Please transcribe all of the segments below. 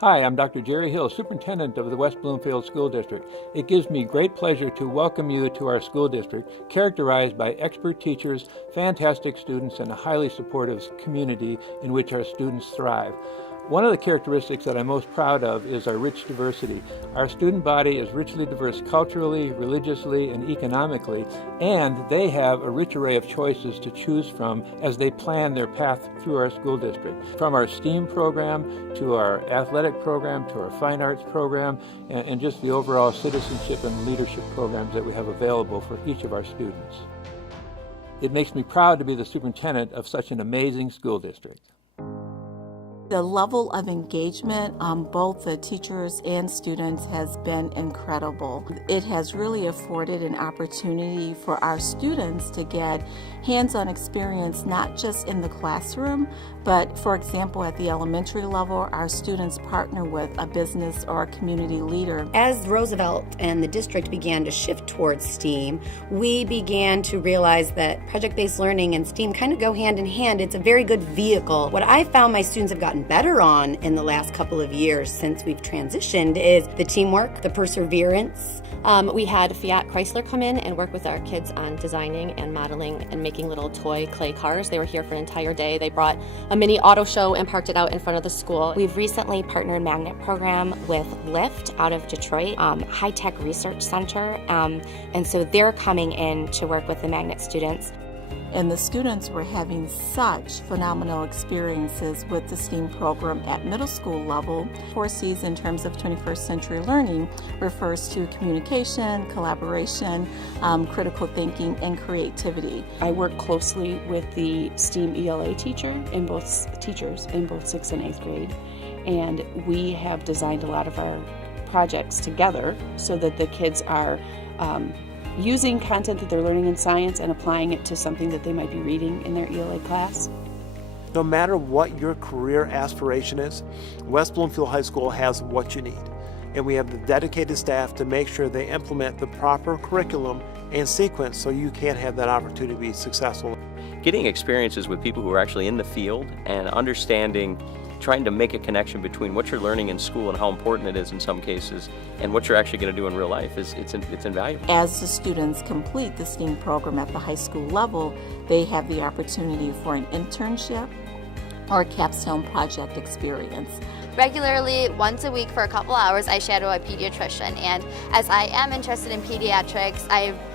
Hi, I'm Dr. Jerry Hill, Superintendent of the West Bloomfield School District. It gives me great pleasure to welcome you to our school district, characterized by expert teachers, fantastic students, and a highly supportive community in which our students thrive. One of the characteristics that I'm most proud of is our rich diversity. Our student body is richly diverse culturally, religiously, and economically, and they have a rich array of choices to choose from as they plan their path through our school district. From our STEAM program, to our athletic program, to our fine arts program, and just the overall citizenship and leadership programs that we have available for each of our students. It makes me proud to be the superintendent of such an amazing school district. The level of engagement on both the teachers and students has been incredible. It has really afforded an opportunity for our students to get hands-on experience, not just in the classroom, but for example, at the elementary level, our students partner with a business or a community leader. As Roosevelt and the district began to shift towards STEAM, we began to realize that project-based learning and STEAM kind of go hand in hand. It's a very good vehicle. What I found my students have gotten better on in the last couple of years since we've transitioned is the teamwork, the perseverance. We had Fiat Chrysler come in and work with our kids on designing and modeling and making little toy clay cars. They were here for an entire day. They brought a mini auto show and parked it out in front of the school. We've recently partnered magnet program with Lyft out of Detroit, High Tech Research Center, and so they're coming in to work with the magnet students. And the students were having such phenomenal experiences with the STEAM program at middle school level. 4 C's in terms of 21st century learning refers to communication, collaboration, critical thinking, and creativity. I work closely with the STEAM ELA teachers in both 6th and 8th grade, and we have designed a lot of our projects together so that the kids are using content that they're learning in science and applying it to something that they might be reading in their ELA class. No matter what your career aspiration is, West Bloomfield High School has what you need. And we have the dedicated staff to make sure they implement the proper curriculum and sequence so you can have that opportunity to be successful. Getting experiences with people who are actually in the field and understanding, trying to make a connection between what you're learning in school and how important it is in some cases and what you're actually going to do in real life it's invaluable. As the students complete the STEAM program at the high school level, they have the opportunity for an internship or a capstone project experience. Regularly, once a week for a couple hours, I shadow a pediatrician, and as I am interested in pediatrics,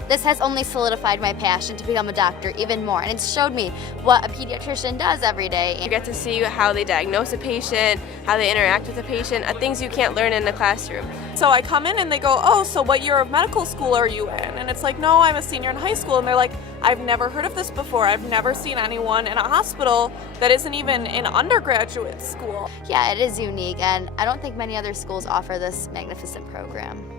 this has only solidified my passion to become a doctor even more, and it's showed me what a pediatrician does every day. You get to see how they diagnose a patient, how they interact with a patient, things you can't learn in the classroom. So I come in and they go, oh, so what year of medical school are you in? And it's like, no, I'm a senior in high school. And they're like, I've never heard of this before. I've never seen anyone in a hospital that isn't even in undergraduate school. Yeah, it is unique, and I don't think many other schools offer this magnificent program.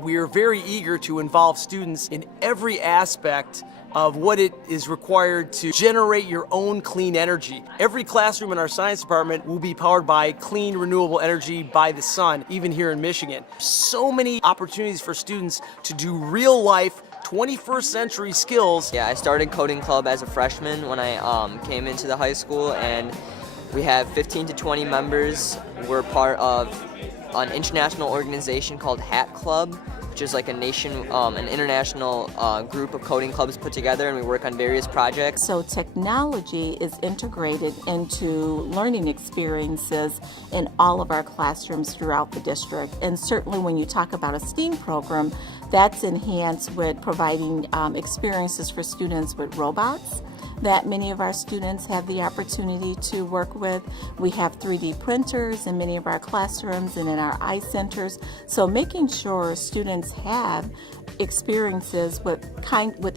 We are very eager to involve students in every aspect of what it is required to generate your own clean energy. Every classroom in our science department will be powered by clean, renewable energy by the sun, even here in Michigan. So many opportunities for students to do real life 21st century skills. Yeah, I started coding club as a freshman when I came into the high school, and we have 15 to 20 members. We're part of an international organization called Hat Club, which is like an international group of coding clubs put together, and we work on various projects. So technology is integrated into learning experiences in all of our classrooms throughout the district. And certainly when you talk about a STEAM program, that's enhanced with providing experiences for students with robots that many of our students have the opportunity to work with. We have 3D printers in many of our classrooms and in our eye centers. So making sure students have experiences with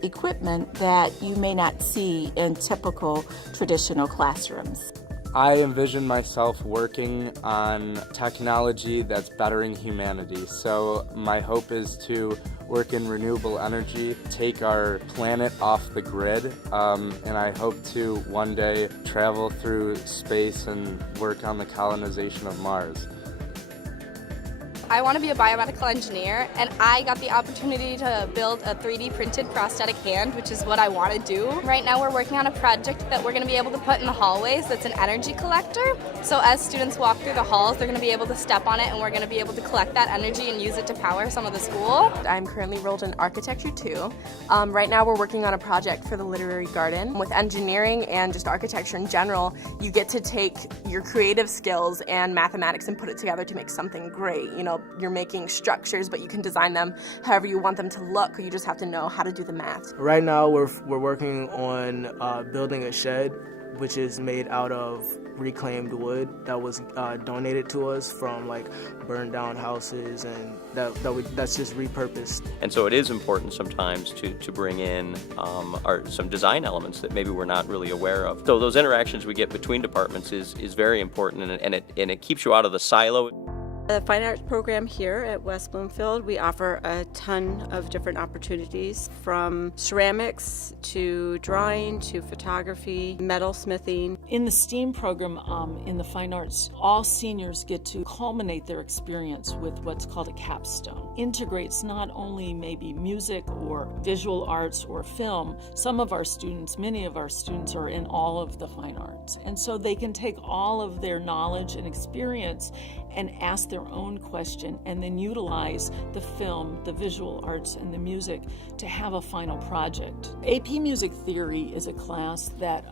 equipment that you may not see in typical traditional classrooms. I envision myself working on technology that's bettering humanity. So my hope is to work in renewable energy, take our planet off the grid, and I hope to one day travel through space and work on the colonization of Mars. I want to be a biomedical engineer, and I got the opportunity to build a 3D printed prosthetic hand, which is what I want to do. Right now we're working on a project that we're going to be able to put in the hallways that's an energy collector. So as students walk through the halls, they're going to be able to step on it, and we're going to be able to collect that energy and use it to power some of the school. I'm currently enrolled in architecture too. Right now we're working on a project for the literary garden. With engineering and just architecture in general, you get to take your creative skills and mathematics and put it together to make something great. You know, you're making structures, but you can design them however you want them to look. You just have to know how to do the math. Right now we're working on building a shed, which is made out of reclaimed wood that was donated to us from like burned down houses, and that's just repurposed. And so it is important sometimes to bring in some design elements that maybe we're not really aware of. So those interactions we get between departments is very important, and it keeps you out of the silo. The Fine Arts program here at West Bloomfield, we offer a ton of different opportunities, from ceramics to drawing to photography, metalsmithing. In the STEAM program in the Fine Arts, all seniors get to culminate their experience with what's called a capstone. Integrates not only maybe music or visual arts or film, many of our students are in all of the fine arts. And so they can take all of their knowledge and experience and ask their own question, and then utilize the film, the visual arts, and the music to have a final project. AP Music Theory is a class that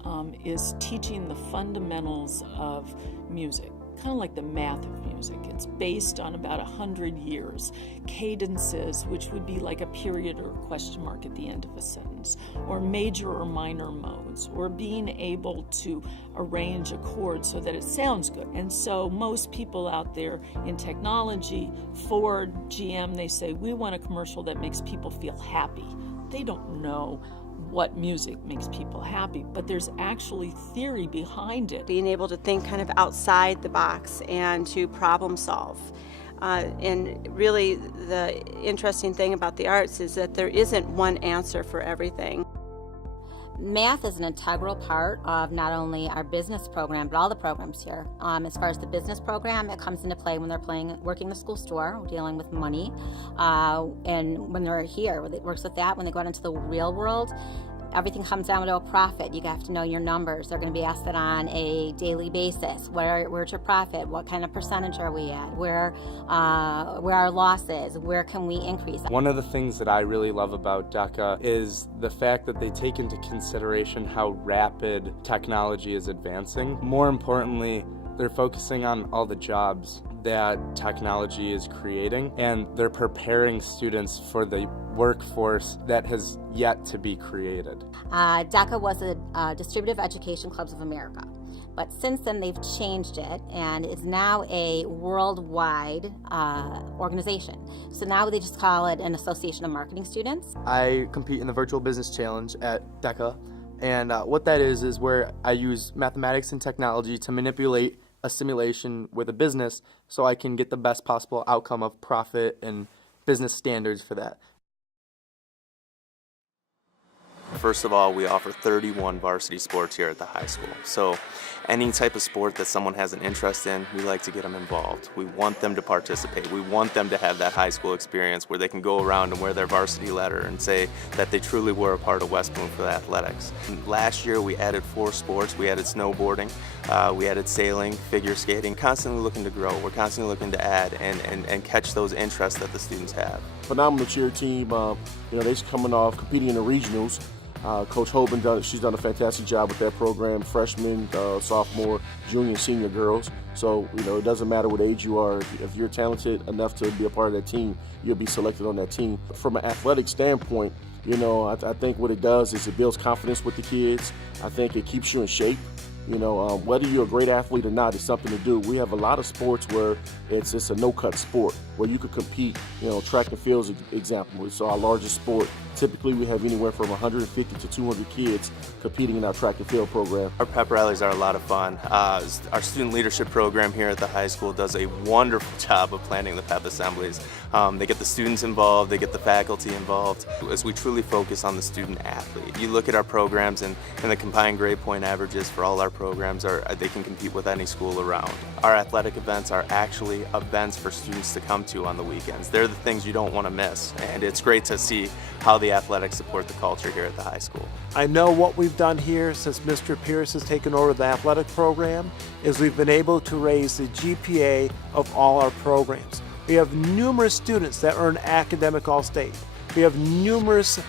is teaching the fundamentals of music, kind of like the math of music. It's based on about 100 years. Cadences, which would be like a period or a question mark at the end of a sentence, or major or minor modes, or being able to arrange a chord so that it sounds good. And so most people out there in technology, Ford, GM, they say, we want a commercial that makes people feel happy. They don't know what music makes people happy, but there's actually theory behind it. Being able to think kind of outside the box and to problem solve. And really the interesting thing about the arts is that there isn't one answer for everything. Math is an integral part of not only our business program, but all the programs here. As far as the business program, it comes into play when they're working the school store, dealing with money, and when they're here, it works with that. When they go out into the real world, everything comes down to a profit. You have to know your numbers. They're going to be asked that on a daily basis. Where's your profit? What kind of percentage are we at? Where our losses? Where can we increase? One of the things that I really love about DECA is the fact that they take into consideration how rapid technology is advancing. More importantly, they're focusing on all the jobs that technology is creating, and they're preparing students for the workforce that has yet to be created. DECA was a Distributive Education Clubs of America, but since then they've changed it and is now a worldwide organization. So now they just call it an Association of Marketing Students. I compete in the Virtual Business Challenge at DECA, and what that is where I use mathematics and technology to manipulate a simulation with a business so I can get the best possible outcome of profit and business standards for that. First of all, we offer 31 varsity sports here at the high school. So any type of sport that someone has an interest in, we like to get them involved. We want them to participate. We want them to have that high school experience where they can go around and wear their varsity letter and say that they truly were a part of West Bloomfield athletics. Last year we added 4 sports. We added snowboarding, we added sailing, figure skating. Constantly looking to grow. We're constantly looking to add and catch those interests that the students have. Phenomenal cheer team. They're coming off competing in the regionals. Coach Hoban, she's done a fantastic job with that program, freshmen, sophomore, junior, and senior girls. So, it doesn't matter what age you are. If you're talented enough to be a part of that team, you'll be selected on that team. From an athletic standpoint, I think what it does is it builds confidence with the kids. I think it keeps you in shape. Whether you're a great athlete or not is something to do. We have a lot of sports where it's a no-cut sport where you could compete. Track and field is an example. It's our largest sport. Typically, we have anywhere from 150 to 200 kids competing in our track and field program. Our pep rallies are a lot of fun. Our student leadership program here at the high school does a wonderful job of planning the pep assemblies. They get the students involved, they get the faculty involved, as we truly focus on the student athlete. You look at our programs and the combined grade point averages for all our programs they can compete with any school around. Our athletic events are actually events for students to come to on the weekends. They're the things you don't want to miss, and it's great to see how the athletics support the culture here at the high school. I know what we've done here since Mr. Pierce has taken over the athletic program is we've been able to raise the GPA of all our programs. We have numerous students that earn academic All-State. We have numerous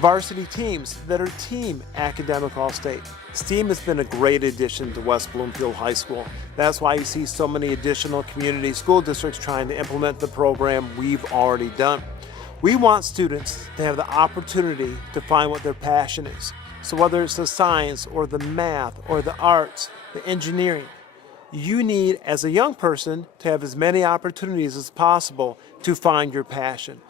varsity teams that are team academic All-State. STEAM has been a great addition to West Bloomfield High School. That's why you see so many additional community school districts trying to implement the program we've already done. We want students to have the opportunity to find what their passion is. So whether it's the science or the math or the arts, the engineering, you need, as a young person, to have as many opportunities as possible to find your passion.